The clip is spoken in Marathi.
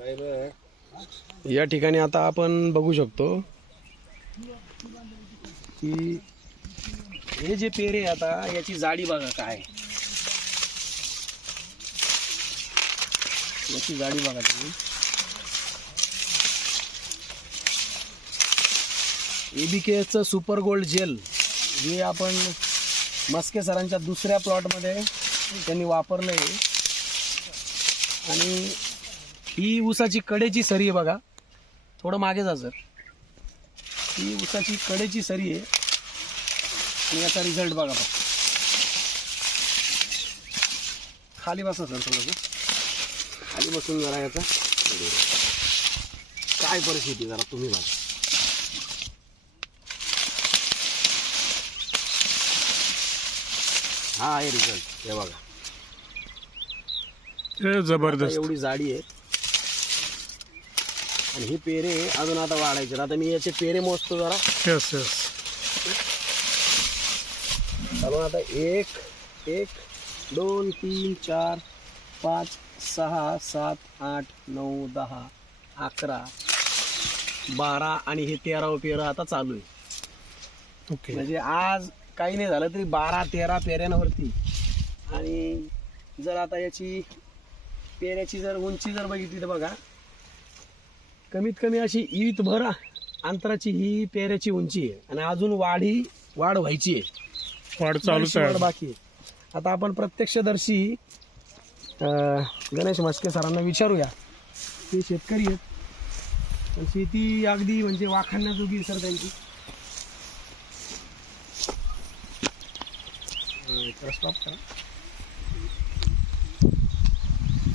या ठिकाणी आता आपण बघू शकतो की हे जे पेरे आता याची जाडी बघा काय, याची जाडी बघा तुम्ही. ABKचं सुपर गोल्ड जेल जे आपण मस्के सरांच्या दुसऱ्या प्लॉटमध्ये त्यांनी वापरलं आहे. आणि ही ऊसाची कडेची सरी आहे बघा, थोडं मागे जा सर. ही ऊसाची कडेची सरी आहे आणि याचा रिझल्ट बघा. खाली बसा सर, थोडंसं खाली बसून जरा याचा काय परिस्थिती जरा तुम्ही बघा. हा आहे रिझल्ट, हे बघा जबरदस्त. एवढी जाडी आहे आणि हे पेरे अजून आता वाढायचे. आता मी याचे पेरे मोजतो जरा. Yes yes. चालू आता 1 1 2 3 4 5 6 7 8 9 10 11 12 आणि हे 13वं पेरं आता चालू आहे. ओके. म्हणजे आज काही नाही झालं तरी 12-13 पेऱ्यांवरती. आणि जर आता याची पेऱ्याची जर उंची जर बघितली तर बघा, कमीत कमी अशी ईतभर अंतराची ही पेऱ्याची उंची आहे. आणि अजून वाढ व्हायची आहे, वाढ चालूच आहे. वाढ बाकी आहे. आता आपण प्रत्यक्षदर्शी गणेश मस्के सरांना विचारूया. ते शेतकरी आहेत, पण शेती अगदी म्हणजे वाखाणण्याजोगी सर त्यांची. स्टॉप करा.